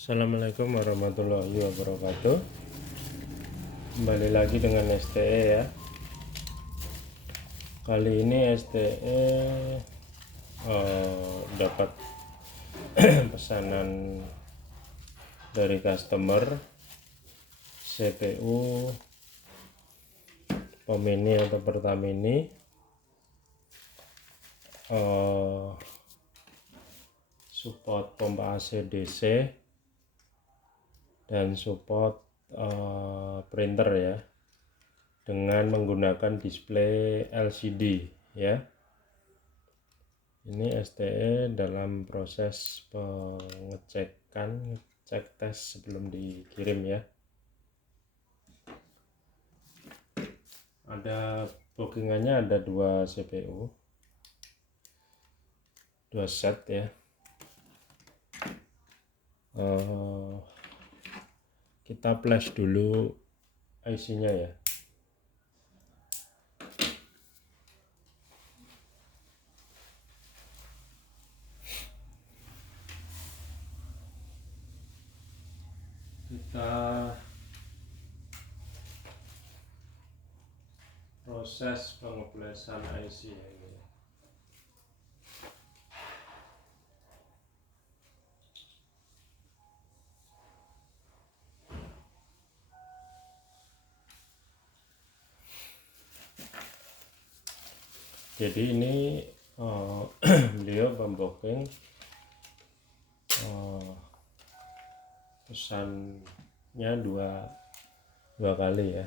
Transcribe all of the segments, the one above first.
Assalamualaikum warahmatullahi wabarakatuh. Kembali lagi dengan STE ya. Kali ini STE dapat pesanan dari customer CPU Pomini atau Pertamini, support pompa AC DC dan support printer ya, dengan menggunakan display LCD ya. Ini STE dalam proses pengecekan, cek tes sebelum dikirim ya. Ada bookingannya, ada 2 CPU, 2 set ya. Kita flash dulu IC-nya ya. Kita proses pengoplesan IC ya ini. Jadi ini beliau membooking pesannya dua kali ya.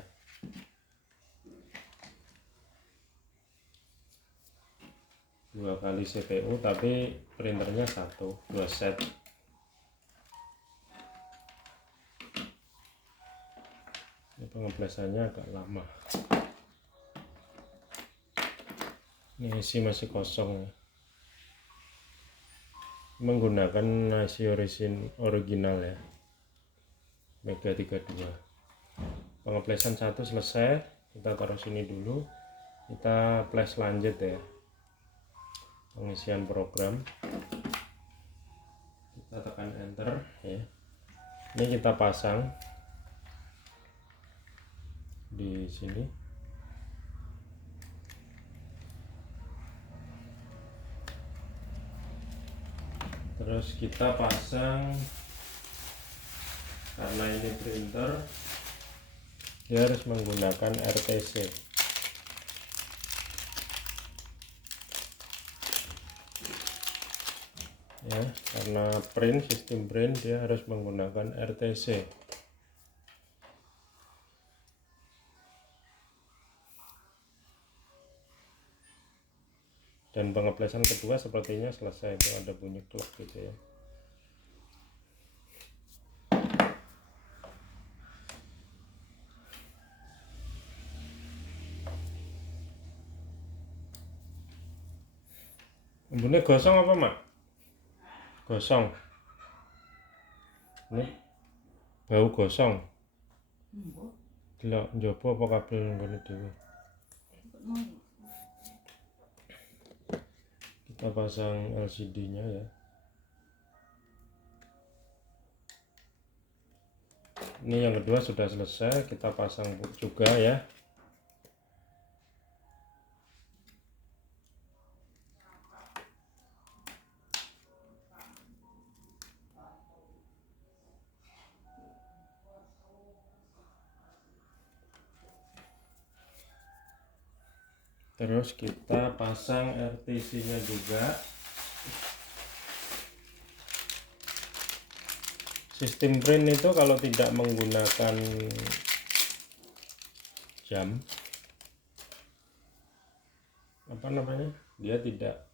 Dua kali CPU, tapi printernya 2 set. Ini pengoplesannya agak lama. Ini isi masih kosong ya. Menggunakan IC original ya, Mega 32. Pengoplesan 1 selesai, kita taruh sini dulu. Kita flash lanjut ya, pengisian program. Kita tekan enter ya. Ini kita pasang di sini. Terus kita pasang, karena ini printer, dia harus menggunakan RTC ya, karena sistem print dia harus menggunakan RTC. Dan pengoplesan kedua sepertinya selesai, itu ada bunyi klik gitu ya. Embunnya gosong apa mak? Gosong. Ini bau gosong. Delok njopo apa kabel ngene dhewe. Kita pasang LCD-nya ya. Ini yang kedua sudah selesai, kita pasang juga ya. Terus kita pasang RTC-nya juga. Sistem print itu kalau tidak menggunakan jam, apa namanya, dia tidak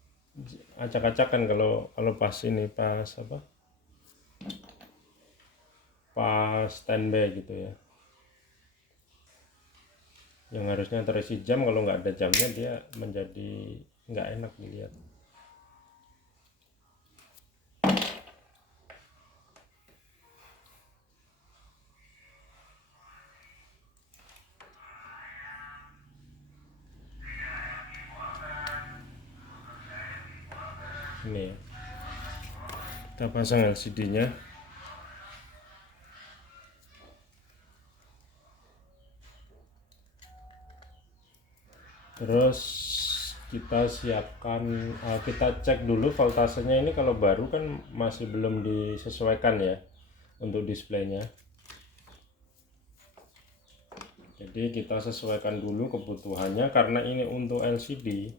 acak-acakan kalau pas ini pas standby gitu ya. Yang harusnya terisi jam, kalau nggak ada jamnya dia menjadi nggak enak dilihat. Ini ya, kita pasang LCD-nya. Terus kita siapkan, kita cek dulu voltasenya. Ini kalau baru kan masih belum disesuaikan ya untuk displaynya. Jadi kita sesuaikan dulu kebutuhannya, karena ini untuk LCD,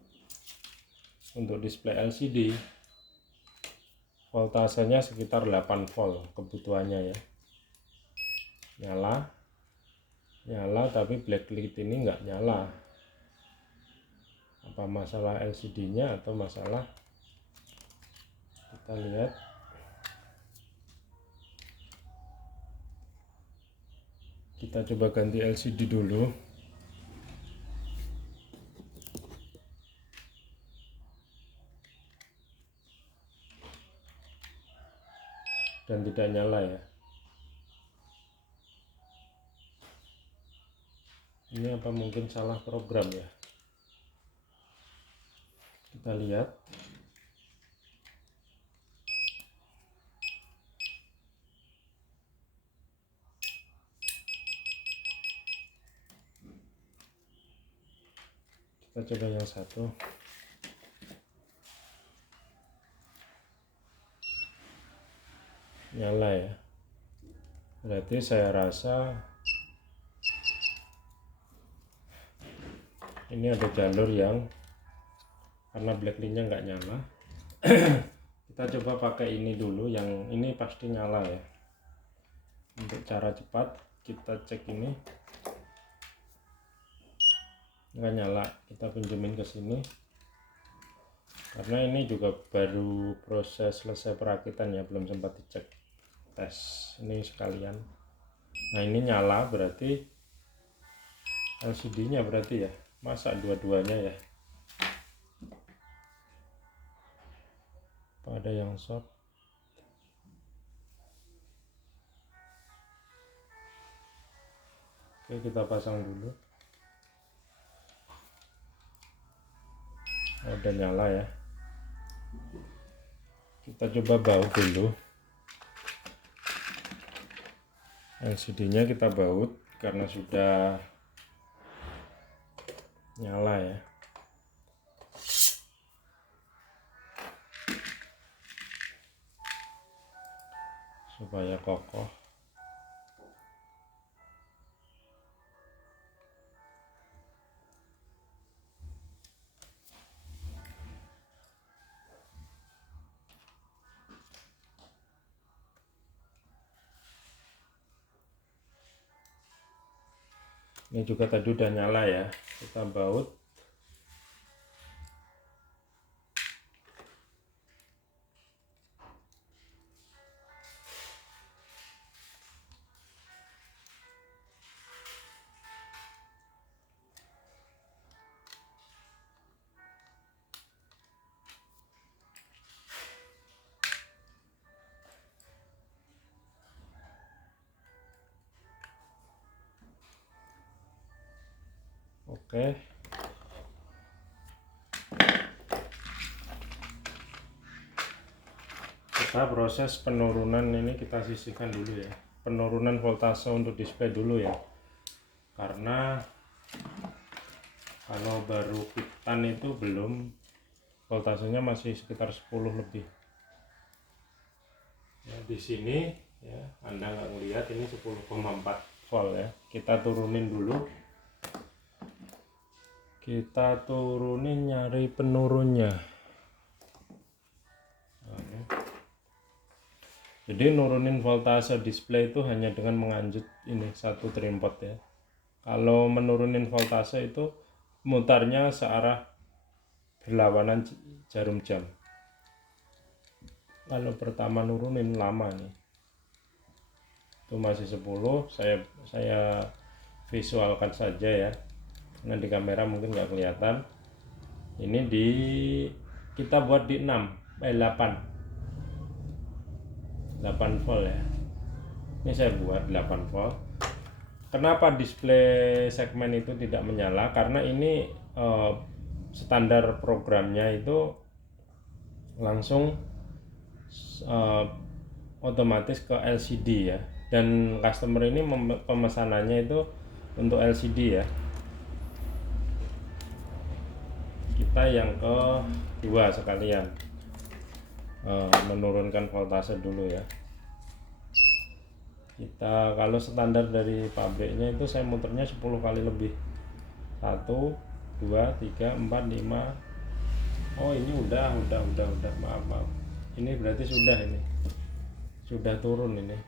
untuk display LCD voltasenya sekitar 8 volt kebutuhannya ya. Nyala tapi backlight ini nggak nyala. Apa masalah LCD nya atau masalah, kita lihat. Kita coba ganti LCD dulu. Dan tidak nyala ya. Ini apa mungkin salah program ya? Kita lihat. Kita coba yang satu. Nyala ya. Berarti saya rasa ini ada jalur yang, karena backlightnya nggak nyala. Kita coba pakai ini dulu, yang ini pasti nyala ya. Untuk cara cepat kita cek ini. Nggak nyala, kita pinjemin ke sini karena ini juga baru proses selesai perakitan ya, belum sempat dicek tes ini sekalian. Nah ini nyala, berarti LCD nya berarti ya, masa dua-duanya ya, apa ada yang short. Oke, kita pasang dulu. Udah nyala ya. Kita coba baut dulu. LCD nya kita baut karena sudah nyala ya. Supaya kokoh. Ini juga tadi udah nyala ya, kita baut. Oke. Kita proses penurunan ini, kita sisihkan dulu ya. Penurunan voltase untuk display dulu ya. Karena kalau baru pitan itu belum, voltasenya masih sekitar 10 lebih. Ya, di sini ya, Anda nggak ngelihat ini 10,4 volt ya. Kita turunin dulu. Kita turunin, nyari penurunnya. Jadi nurunin voltase display itu hanya dengan menganjut ini satu trimpot ya. Kalau menurunin voltase itu mutarnya searah berlawanan jarum jam. Kalau pertama nurunin lama nih. Itu masih 10, saya visualkan saja ya. Karena di kamera mungkin nggak kelihatan. Ini kita buat di 8 volt ya. Ini saya buat 8 volt. Kenapa display segmen itu tidak menyala? Karena ini standar programnya itu langsung otomatis ke LCD ya. Dan customer ini pemesanannya itu untuk LCD ya. kita yang kedua sekalian, menurunkan voltase dulu ya. Kita kalau standar dari pabriknya itu saya muternya 10 kali lebih, 1 2 3 4 5. Oh ini udah maaf, ini berarti sudah turun ini.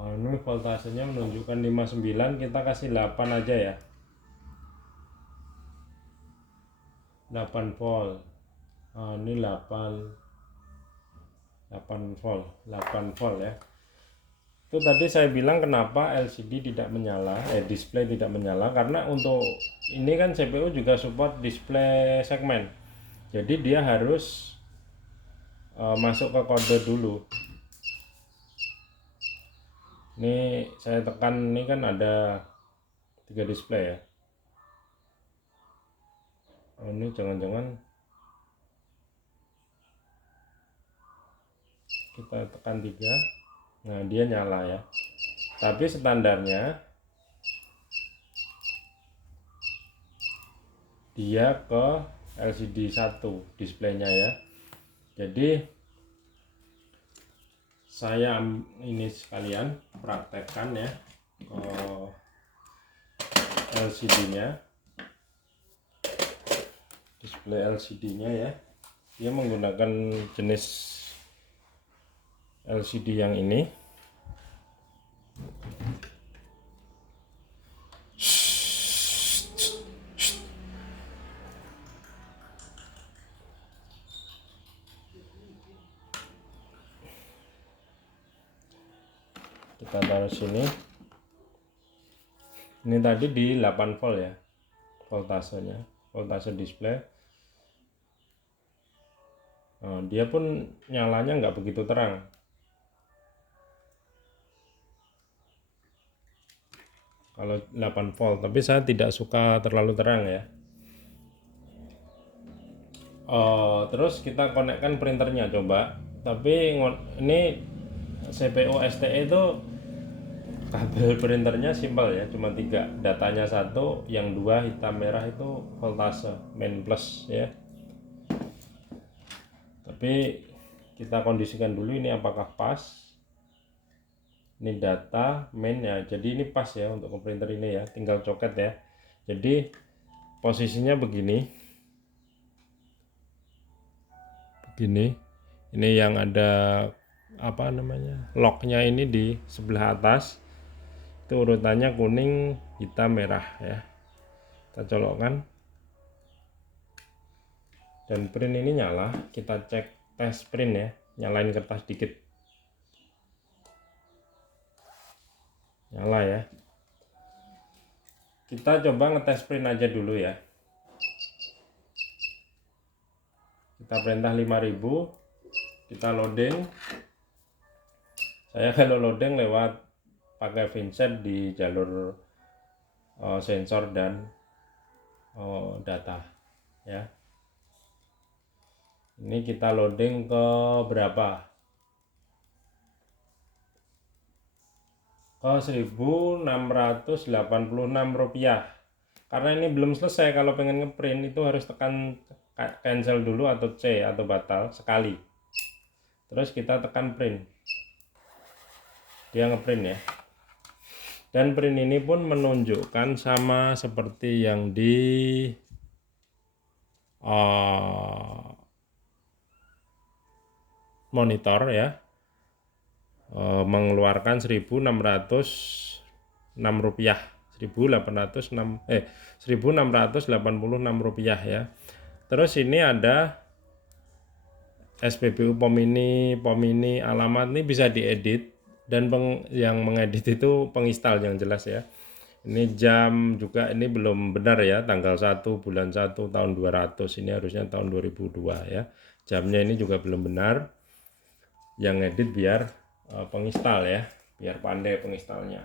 Ini voltasenya menunjukkan 59, kita kasih 8 aja ya, 8 volt. Ini 8 volt ya. Itu tadi saya bilang kenapa LCD tidak menyala, display tidak menyala, karena untuk ini kan CPU juga support display segmen, jadi dia harus masuk ke kode dulu. Ini saya tekan, ini kan ada 3 display ya. Ini jangan-jangan kita tekan 3. Nah dia nyala ya, tapi standarnya dia ke LCD 1 displaynya ya. Jadi saya ini sekalian praktekkan ya ke LCD nya, display LCD nya ya. Dia menggunakan jenis LCD yang ini. Kita taruh sini. Ini tadi di 8 volt ya voltasenya, voltase display. Dia pun nyalanya nggak begitu terang. Kalau 8 volt, tapi saya tidak suka terlalu terang ya. Terus kita konekkan printernya coba. Tapi ini CPU STE itu kabel printernya simpel ya, cuma 3, datanya 1, yang 2 hitam merah itu voltase main plus ya. Tapi kita kondisikan dulu ini apakah pas. Ini data main ya, jadi ini pas ya untuk ke printer ini ya, tinggal coket ya. Jadi posisinya begini, ini yang ada apa namanya, locknya ini di sebelah atas itu urutannya kuning hitam merah ya. Kita colokkan dan print ini nyala. Kita cek tes print ya, nyalain kertas dikit, nyala ya. Kita coba ngetes print aja dulu ya. Kita perintah 5000, kita loading. Saya kalau loading lewat pakai Vincent di jalur sensor dan data ya. Ini kita loading ke berapa? Ke 1686 rupiah. Karena ini belum selesai, kalau pengen ngeprint itu harus tekan cancel dulu atau C atau batal sekali. Terus kita tekan print. Dia ngeprint ya. Dan print ini pun menunjukkan sama seperti yang di monitor ya, mengeluarkan 1606 rupiah, 1686 rupiah ya. Terus ini ada SPBU POM ini alamat ini bisa diedit, dan yang mengedit itu penginstal yang jelas ya. Ini jam juga ini belum benar ya, tanggal 1 bulan 1 tahun 200, ini harusnya tahun 2002 ya. Jamnya ini juga belum benar. Yang edit biar penginstal ya, biar pandai penginstalnya.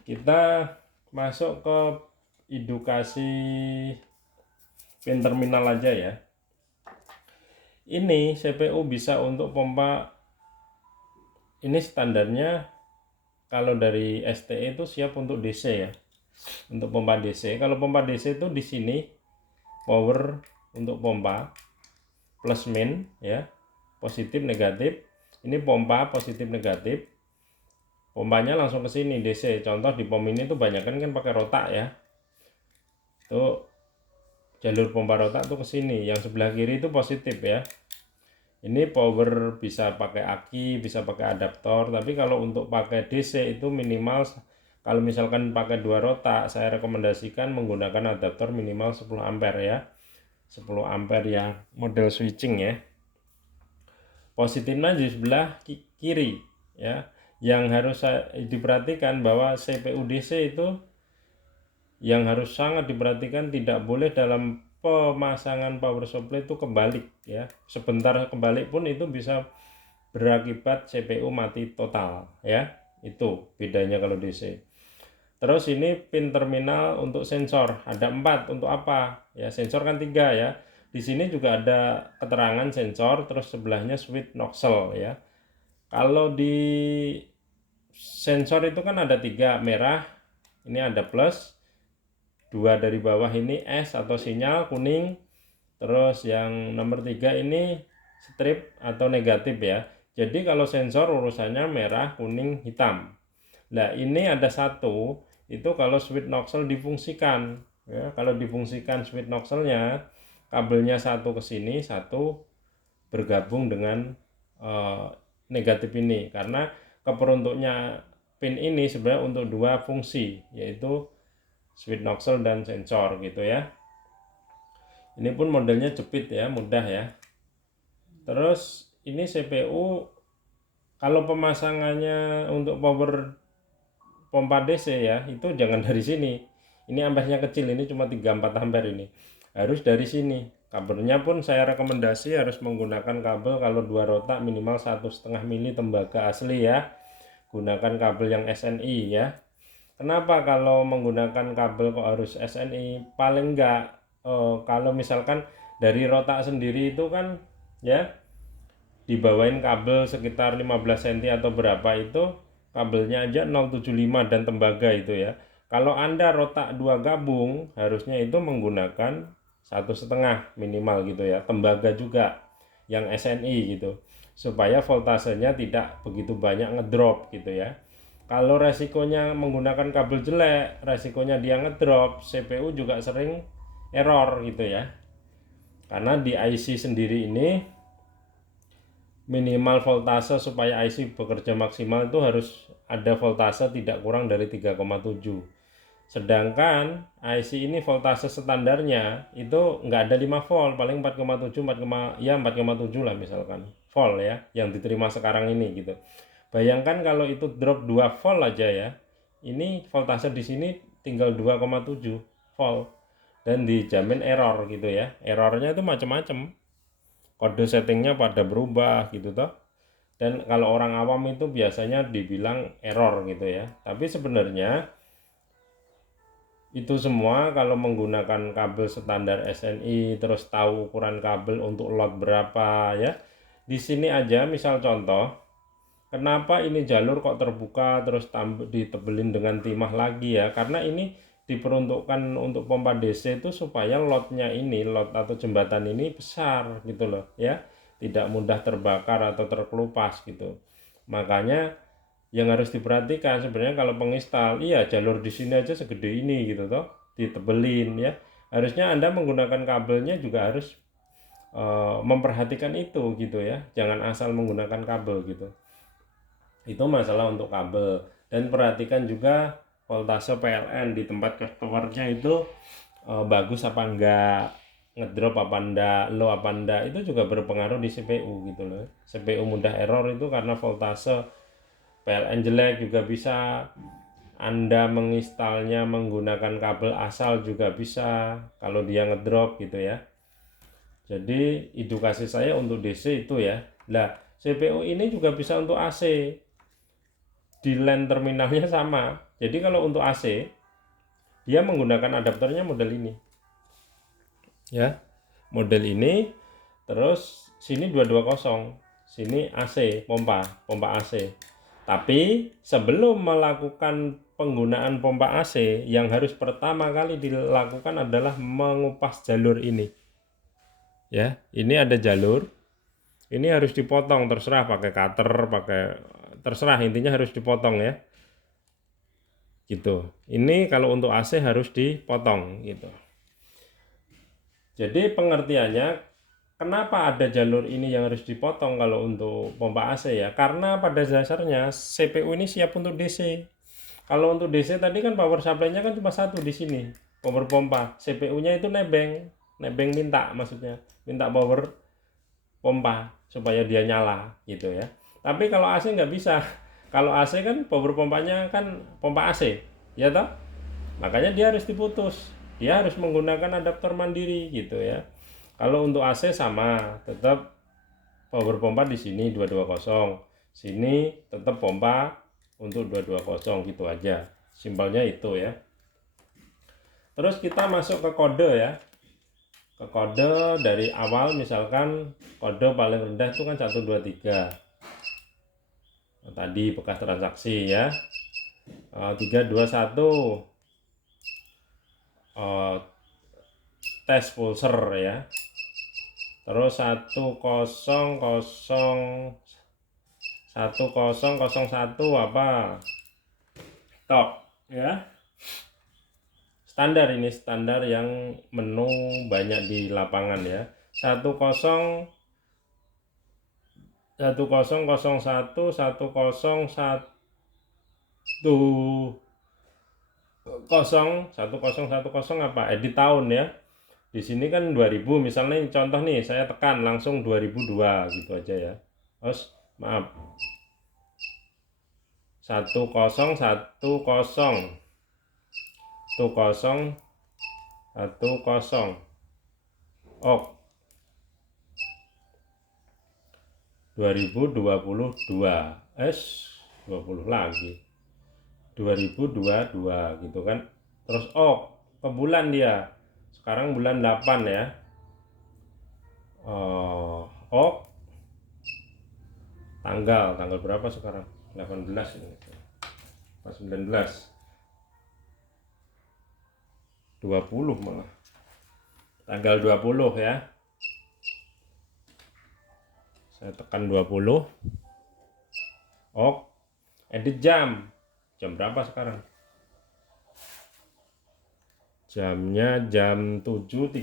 Kita masuk ke edukasi pin terminal aja ya. Ini CPU bisa untuk pompa, ini standarnya kalau dari STE itu siap untuk DC ya, untuk pompa DC. Kalau pompa DC itu di sini power untuk pompa plus min ya, positif negatif. Ini pompa positif negatif, pompanya langsung ke sini DC. Contoh di pom ini tuh banyak kan pakai rotak ya, tuh jalur pompa rotak tuh ke sini, yang sebelah kiri itu positif ya. Ini power bisa pakai aki, bisa pakai adaptor, tapi kalau untuk pakai DC itu minimal, kalau misalkan pakai 2 rotak, saya rekomendasikan menggunakan adaptor minimal 10 ampere ya. 10 ampere ya, model switching ya. Positifnya di sebelah kiri ya. Yang harus diperhatikan bahwa CPU DC itu yang harus sangat diperhatikan, tidak boleh dalam pemasangan power supply itu kebalik ya. Sebentar kebalik pun itu bisa berakibat CPU mati total ya. Itu bedanya kalau DC. Terus ini pin terminal untuk sensor ada 4, untuk apa ya? Sensor kan 3 ya. Di sini juga ada keterangan sensor, terus sebelahnya switch nozzle ya. Kalau di sensor itu kan ada 3, merah, ini ada plus, 2 dari bawah ini S atau sinyal kuning, terus yang nomor 3 ini strip atau negatif ya. Jadi kalau sensor urusannya merah, kuning, hitam. Nah ini ada satu, itu kalau switch nozzle difungsikan ya. Kalau difungsikan switch nozzle-nya, kabelnya satu ke sini, satu bergabung dengan negatif ini, karena keperuntuknya pin ini sebenarnya untuk 2 fungsi, yaitu switch nozzle dan sensor gitu ya. Ini pun modelnya jepit ya, mudah ya. Terus ini CPU kalau pemasangannya untuk power pompa DC ya, itu jangan dari sini. Ini ampernya kecil, ini cuma 3-4 ampere ini. Harus dari sini. Kabelnya pun saya rekomendasi harus menggunakan kabel kalau 2 rotak minimal 1,5 mili tembaga asli ya. Gunakan kabel yang SNI ya. Kenapa kalau menggunakan kabel kok harus SNI? Paling enggak kalau misalkan dari rotak sendiri itu kan ya, dibawain kabel sekitar 15 cm atau berapa itu, kabelnya aja 0,75 dan tembaga itu ya. Kalau Anda rotak 2 gabung, harusnya itu menggunakan 1,5 minimal gitu ya, tembaga juga yang SNI gitu, supaya voltasenya tidak begitu banyak ngedrop gitu ya. Kalau resikonya menggunakan kabel jelek, resikonya dia ngedrop, CPU juga sering error gitu ya. Karena di IC sendiri ini minimal voltase supaya IC bekerja maksimal itu harus ada voltase tidak kurang dari 3,7. Sedangkan IC ini voltase standarnya itu nggak ada 5 volt, paling 4,7, 4,7 lah misalkan volt ya, yang diterima sekarang ini gitu. Bayangkan kalau itu drop 2 volt aja ya, ini voltase di sini tinggal 2,7 volt dan dijamin error gitu ya. Errornya itu macam-macam, kode settingnya pada berubah gitu toh. Dan kalau orang awam itu biasanya dibilang error gitu ya, tapi sebenarnya itu semua kalau menggunakan kabel standar SNI, terus tahu ukuran kabel untuk lot berapa ya. Di sini aja misal contoh, kenapa ini jalur kok terbuka terus ditebelin dengan timah lagi ya, karena ini diperuntukkan untuk pompa DC itu supaya lotnya ini, lot atau jembatan ini besar gitu loh ya, tidak mudah terbakar atau terkelupas gitu. Makanya yang harus diperhatikan sebenarnya kalau penginstal, iya jalur di sini aja segede ini gitu toh, ditebelin ya. Harusnya Anda menggunakan kabelnya juga harus memperhatikan itu gitu ya, jangan asal menggunakan kabel gitu. Itu masalah untuk kabel. Dan perhatikan juga voltase PLN di tempat customernya itu bagus apa enggak, ngedrop apa enggak, low apa enggak, itu juga berpengaruh di CPU gitu loh. CPU mudah error itu karena voltase PLN jelek. Juga bisa Anda menginstalnya menggunakan kabel asal juga bisa kalau dia ngedrop gitu ya. Jadi edukasi saya untuk DC itu ya. Nah, CPU ini juga bisa untuk AC. Di LAN terminalnya sama. Jadi kalau untuk AC, dia menggunakan adaptornya model ini. Ya. Model ini, terus sini 220, sini AC, pompa AC. Tapi sebelum melakukan penggunaan pompa AC, yang harus pertama kali dilakukan adalah mengupas jalur ini. Ya, ini ada jalur. Ini harus dipotong, terserah pakai cutter, terserah, intinya harus dipotong ya. Gitu. Ini kalau untuk AC harus dipotong gitu. Jadi pengertiannya, kenapa ada jalur ini yang harus dipotong kalau untuk pompa AC ya? Karena pada dasarnya CPU ini siap untuk DC. Kalau untuk DC tadi kan power supply-nya kan cuma satu di sini, power pompa. CPU-nya itu nebeng minta, maksudnya minta power pompa supaya dia nyala gitu ya. Tapi kalau AC nggak bisa. Kalau AC kan power pompanya kan pompa AC, ya toh? Makanya dia harus diputus. Dia harus menggunakan adaptor mandiri gitu ya. Kalau untuk AC sama, tetap power pompa di sini 220. Sini tetap pompa untuk 220 gitu aja. Simpelnya itu ya. Terus kita masuk ke kode ya. Ke kode dari awal, misalkan kode paling rendah itu kan 123. Nah, tadi bekas transaksi ya. 321 tes pulser ya. Terus 1001 apa? Tok ya. Standar, ini standar yang menu banyak di lapangan ya. 1001 1001 apa? Edit tahun ya. Di sini kan 2000, misalnya contoh nih, saya tekan langsung 2002 gitu aja ya. Terus maaf. 1010 ok 2022 20 lagi 2022 gitu kan. Terus ke bulan, dia sekarang bulan 8 ya. Tanggal berapa sekarang? 18 ini. Pas 19 20 malah. Tanggal 20 ya. Saya tekan 20. Edit jam. Jam berapa sekarang? Jamnya jam 7.35.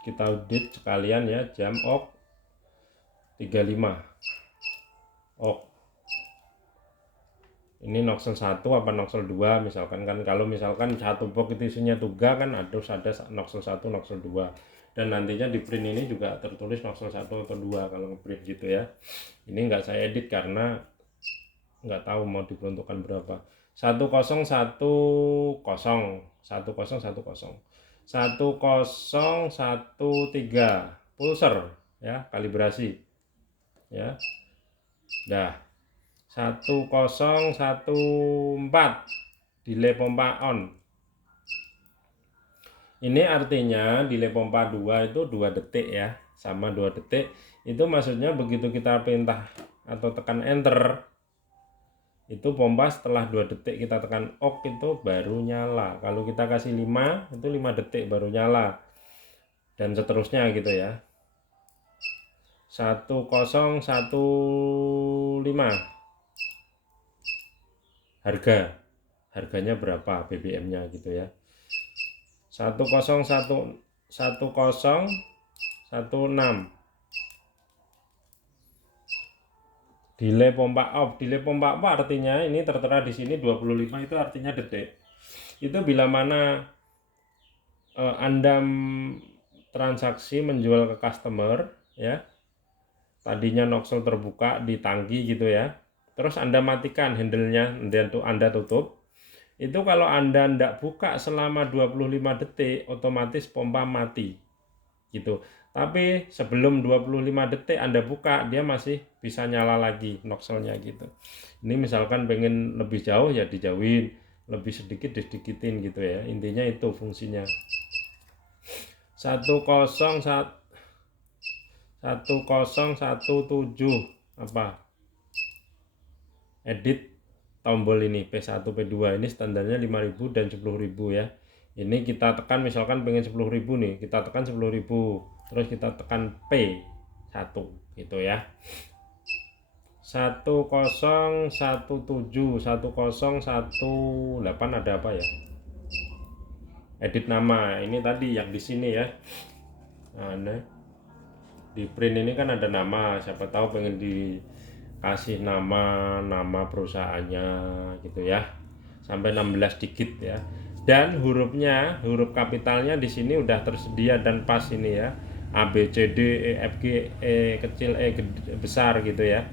Kita edit sekalian ya, jam 35. Ini noxel 1 apa noxel 2 misalkan kan. Kalau misalkan satu box itu isinya tuga kan, harus ada noxel 1, noxel 2. Dan nantinya di print ini juga tertulis noxel 1 atau 2 kalau ngeprint gitu ya. Ini nggak saya edit karena nggak tahu mau diperuntukkan berapa. 1010 1013 pulser ya, kalibrasi ya. Dah 1014 delay pompa on. Ini artinya delay pompa 2 itu 2 detik ya, sama 2 detik. Itu maksudnya begitu kita perintah atau tekan enter, itu pompa setelah 2 detik kita tekan OK itu baru nyala. Kalau kita kasih 5, itu 5 detik baru nyala. Dan seterusnya gitu ya. 1015 harganya berapa BBM-nya gitu ya. 1016 delay pompa off. Delay pompa apa artinya? Ini tertera di sini 25, itu artinya detik. Itu bila mana Anda transaksi menjual ke customer ya. Tadinya noxel terbuka di tangki gitu ya. Terus Anda matikan handle-nya, dan Anda tutup. Itu kalau Anda tidak buka selama 25 detik, otomatis pompa mati. Gitu. Tapi sebelum 25 detik Anda buka, dia masih bisa nyala lagi noxelnya gitu. Ini misalkan pengen lebih jauh ya dijauhin, lebih sedikit disedikitin gitu ya. Intinya itu fungsinya. 1017 apa? edit tombol ini P1 P2 ini standarnya 5.000 dan 10.000 ya. Ini kita tekan misalkan pengen 10.000 nih, kita tekan 10.000, terus kita tekan P1 gitu ya. 1017 1018 ada apa ya? Edit nama ini tadi yang di sini ya. Nah, di print ini kan ada nama, siapa tahu pengen dikasih nama perusahaannya gitu ya, sampai 16 digit ya. Dan huruf kapitalnya di sini udah tersedia dan pas ini ya, A B C D E F G E kecil E besar gitu ya.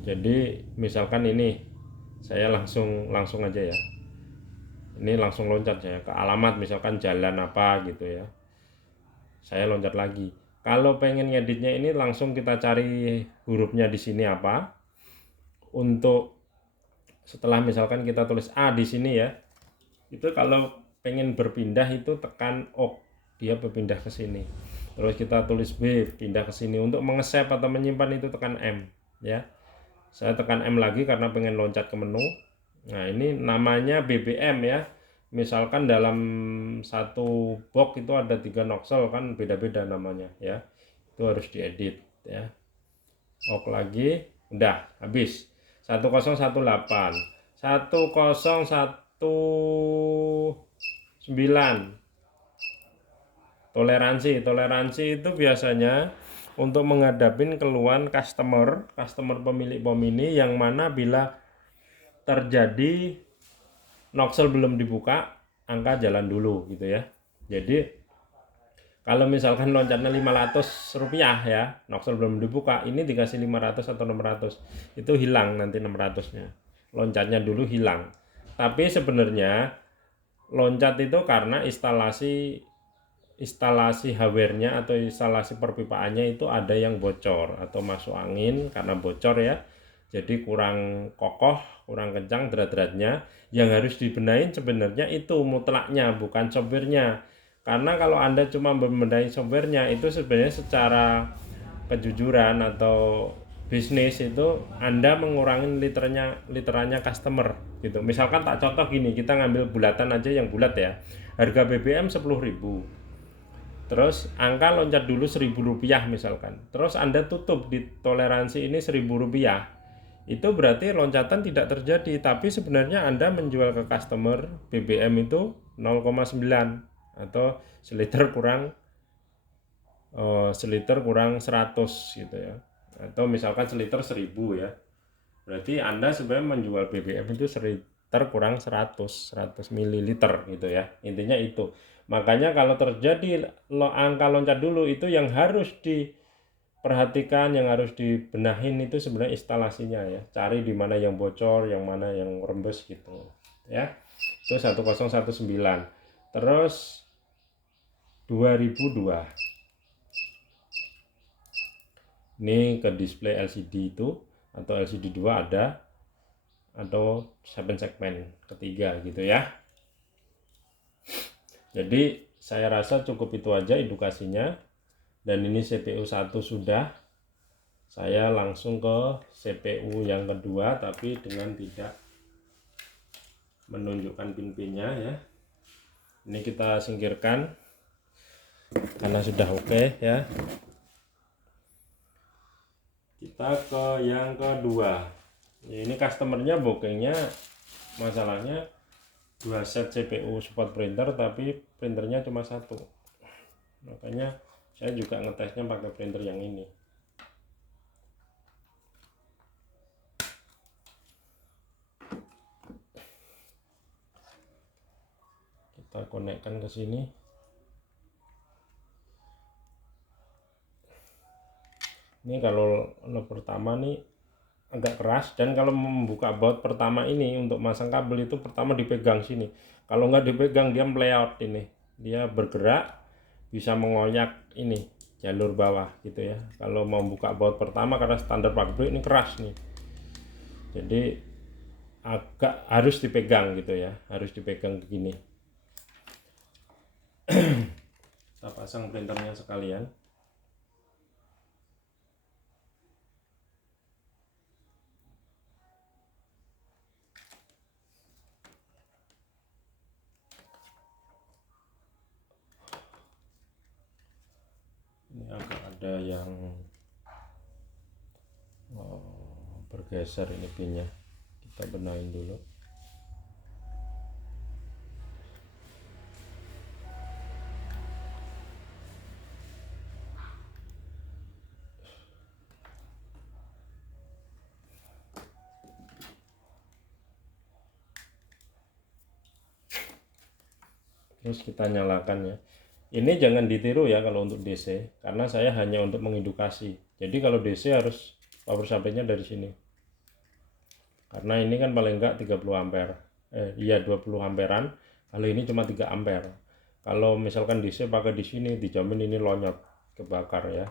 Jadi misalkan ini saya langsung aja ya, ini langsung loncat saya ke alamat, misalkan jalan apa gitu ya, saya loncat lagi. Kalau pengen ngeditnya ini langsung kita cari hurufnya di sini apa. Untuk setelah misalkan kita tulis A di sini ya, itu kalau pengen berpindah itu tekan O, dia berpindah ke sini. Terus kita tulis B, pindah ke sini. Untuk mengesep atau menyimpan itu tekan M ya. Saya tekan M lagi karena pengen loncat ke menu. Nah, ini namanya BBM ya. Misalkan dalam satu box itu ada 3 noxel kan beda-beda namanya ya. Itu harus diedit ya. Ok lagi, udah habis. 1018 1019. Toleransi itu biasanya untuk menghadapin keluhan customer pemilik POM ini, yang mana bila terjadi noxel belum dibuka, angka jalan dulu gitu ya. Jadi kalau misalkan loncatnya 500 rupiah ya, noxel belum dibuka, ini dikasih 500 atau 600, itu hilang nanti 600-nya. Loncatnya dulu hilang. Tapi sebenarnya loncat itu karena instalasi hardware-nya atau instalasi perpipaannya itu ada yang bocor atau masuk angin karena bocor ya. Jadi kurang kokoh, kurang kencang drat-dratnya. Yang harus dibenahin sebenarnya itu mutlaknya, bukan software-nya. Karena kalau Anda cuma membenahi software-nya, itu sebenarnya secara kejujuran atau bisnis itu Anda mengurangi literannya customer gitu. Misalkan tak contoh gini, kita ngambil bulatan aja yang bulat ya. Harga BBM 10.000. Terus angka loncat dulu 1.000 rupiah misalkan. Terus Anda tutup di toleransi ini 1.000 rupiah. Itu berarti loncatan tidak terjadi, tapi sebenarnya Anda menjual ke customer BBM itu 0,9 atau seliter kurang 100 gitu ya. Atau misalkan seliter 1.000 ya. Berarti Anda sebenarnya menjual BBM itu seliter kurang 100 ml gitu ya. Intinya itu. Makanya kalau terjadi angka loncat dulu, itu yang harus diperhatikan, yang harus dibenahin itu sebenarnya instalasinya ya. Cari di mana yang bocor, yang mana yang rembes gitu ya. Itu 1019. Terus 2002. Ini ke display LCD itu atau LCD 2 ada, atau 7 segmen ketiga gitu ya. Jadi saya rasa cukup itu aja edukasinya. Dan ini CPU 1 sudah. Saya langsung ke CPU yang kedua, tapi dengan tidak menunjukkan pin-pinnya ya. Ini kita singkirkan karena sudah oke ya. Kita ke yang kedua. Ini customernya bookingnya, masalahnya 2 set CPU support printer tapi printernya cuma 1. Makanya saya juga ngetesnya pakai printer yang ini. Kita konekkan ke sini. Ini kalau pertama nih agak keras, dan kalau membuka baut pertama ini untuk masang kabel itu pertama dipegang sini. Kalau nggak dipegang dia meleot, ini dia bergerak, bisa mengoyak ini jalur bawah gitu ya. Kalau mau buka baut pertama karena standar pabrik ini keras nih, jadi agak harus dipegang gitu ya, harus dipegang begini. Kita pasang printernya sekalian. ada yang bergeser ini pinnya, kita benahin dulu. Terus kita nyalakan ya. Ini jangan ditiru ya kalau untuk DC, karena saya hanya untuk mengedukasi. Jadi kalau DC harus power supply-nya dari sini. Karena ini kan paling enggak 30 ampere. Iya 20 amperan. Kalau ini cuma 3 ampere. Kalau misalkan DC pakai di sini, dijamin ini lonyot, kebakar ya.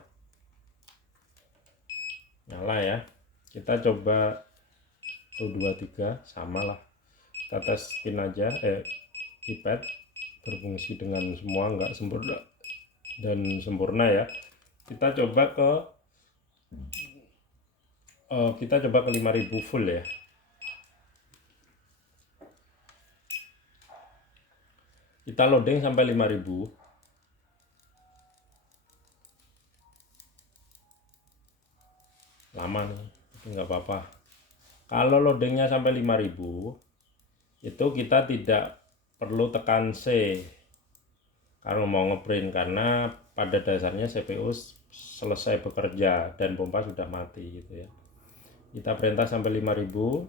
Nyala ya. Kita coba 1 2 3 sama lah. Kita tes spin aja, keypad berfungsi dengan semua, enggak sempurna dan sempurna ya. Kita coba ke 5000 full ya. Kita loading sampai 5000. Lama nih, tapi nggak apa-apa. Kalau loadingnya sampai 5000, itu kita tidak perlu tekan C kalau mau ngeprint, karena pada dasarnya CPU selesai bekerja dan pompa sudah mati gitu ya. Kita perintah sampai 5000.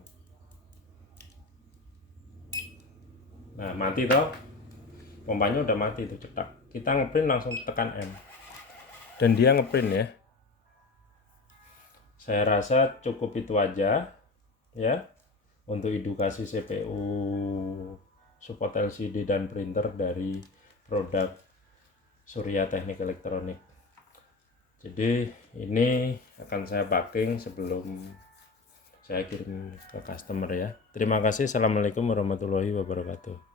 Nah, mati toh. Pompanya udah mati itu, cetak. Kita ngeprint langsung tekan M. Dan dia ngeprint ya. Saya rasa cukup itu aja ya untuk edukasi CPU support LCD dan printer dari produk Surya Teknik Elektronik. Jadi ini akan saya packing sebelum saya kirim ke customer ya. Terima kasih. Assalamualaikum warahmatullahi wabarakatuh.